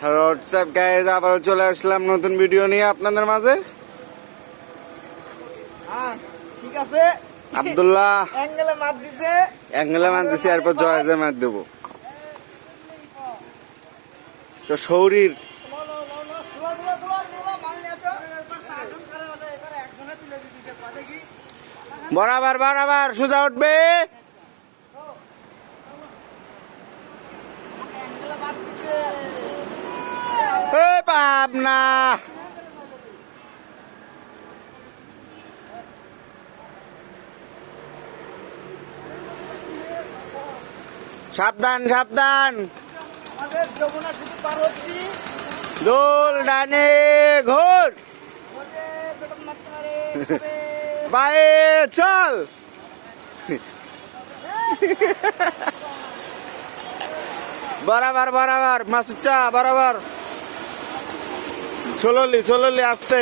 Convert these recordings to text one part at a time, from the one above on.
Hello WhatsApp guys আবারও চলে আসলাম নতুন ভিডিও নিয়ে আপনাদের মাঝে। হ্যাঁ ঠিক আছে। আব্দুল্লাহ। অ্যাঙ্গেলে মার দিছে। অ্যাঙ্গেলে মার দিছি এরপর জয়েজে মার দেবো। তো শৌরির। বরাবর বরাবর সোজা উঠবে। পাবনা সাবধান সাবধান। দোল ডানে ঘোর। বায়ে চল। বরাবর বরাবর মাসুচ্চা বরাবর। চললি চললি আসতে।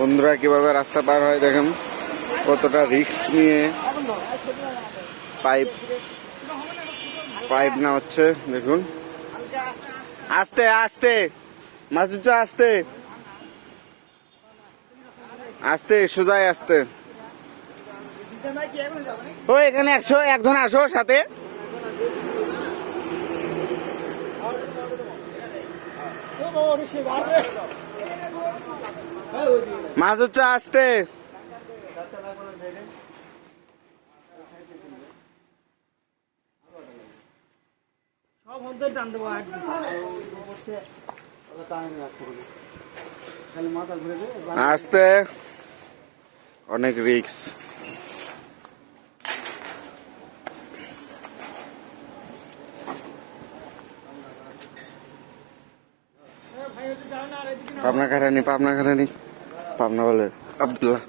বন্ধুরা কীভাবে রাস্তা পার হয় দেখেন? কতটা রিক্স নিয়ে পাইপ পাইপ না হচ্ছে দেখুন। আস্তে আস্তে মাসুচ্চা আস্তে। আস্তে সোজাই আস্তে। ও এখানে একশো একজন আসো সাথে। মাছ হচ্ছে আসতে। আসতে। অনেক রিক্স এ ভাই হতে যাও না আর এদিকে না। পাবনা খারানি পাবনা খারানি পাবনা বলে আব্দুল্লাহ।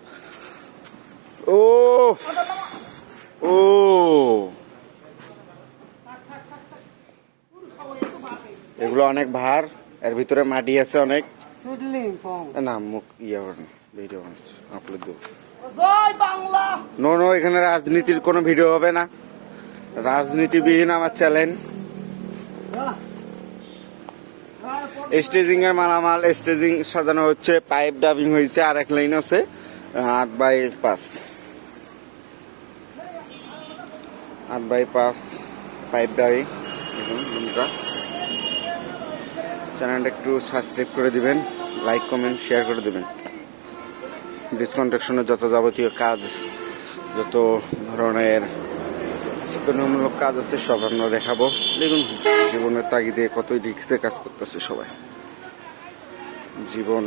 ও ও। এগুলো অনেক ভার এর ভিতরে মাটি আছে অনেক। না মুখ ইয়ে ভিডিও আপলোড নো নো এখানে রাজনীতির কোনো ভিডিও হবে না। রাজনীতিবিহীন আমার চ্যানেল বাহ। স্টেজিং এর মালামাল, স্টেজিং সাজানো হচ্ছে, পাইপ ডাবিং হয়েছে আর এক লাইন আছে আট বাই পাঁচ আট বাই পাঁচ পাইপ ডাবিং চ্যানেলটা একটু সাবস্ক্রাইব করে দিবেন, লাইক, কমেন্ট, শেয়ার করে দিবেন। ডিসকন্ট্রাকশনের যত যাবতীয় কাজ, যত ধরনের শিক্ষণীয়মূলক কাজ আছে সব আমরা দেখাবো। দেখুন। জীবনের তাগিদে কতই রিক্সে কাজ করতেছে সবাই। জীবন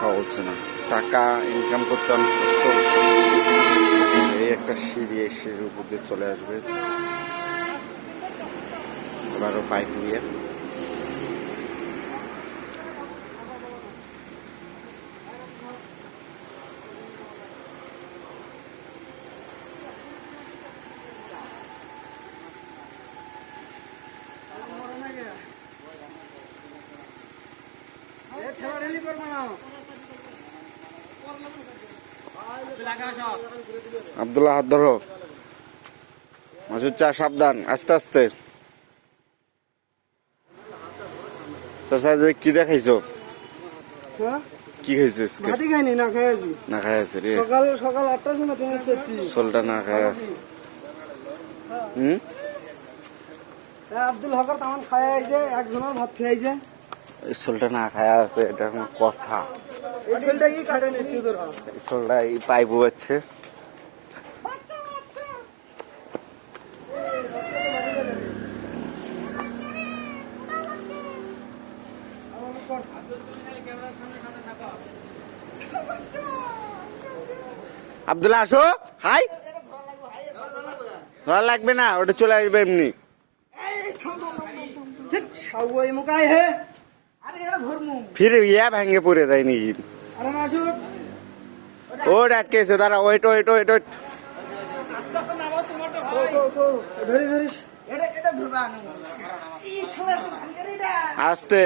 সহজ না। টাকা ইনকাম করতে অনেক কষ্ট। এই একটা সিঁড়ি এসে উপর দিয়ে চলে আসবে। এবারও পাইপ দিয়ে এ ঠেলাঠেলি করব না। আবদুল্লাহ হাত ধরো। মাসুদ চা সাবধান আস্তে আস্তে। চাচা যে কি দেখাইছো? হ্যাঁ? কি খাইছো? ভাতই খাইনি না খেয়েছি না খাই আছে রে। সকাল সকাল আটটার সময় তুমি খেয়েছি সোলটা না খাই আছে। হুম? আব্দুল হকর তেমন খাই আইছে এক জনের ভাত আইছে। এই না খাই আছে এটা কোনো কথা। এই সেলটা কি খাটে নিচ্ছি তোরা? এই পাইপ হচ্ছে। আবদুল্লাহ আসো। হাই। ধরা লাগবে না ওটা চলে আসবে এমনি। ঠিক সাউই মুকাই হে আরে এটা ধরমু ফির ইয়া ভাঙে পড়ে যায় নাকি? ও না আসুন আটকেছে দাঁড়া ওয়েট ওয়েট ওয়েট ওয়েট। আস্তে।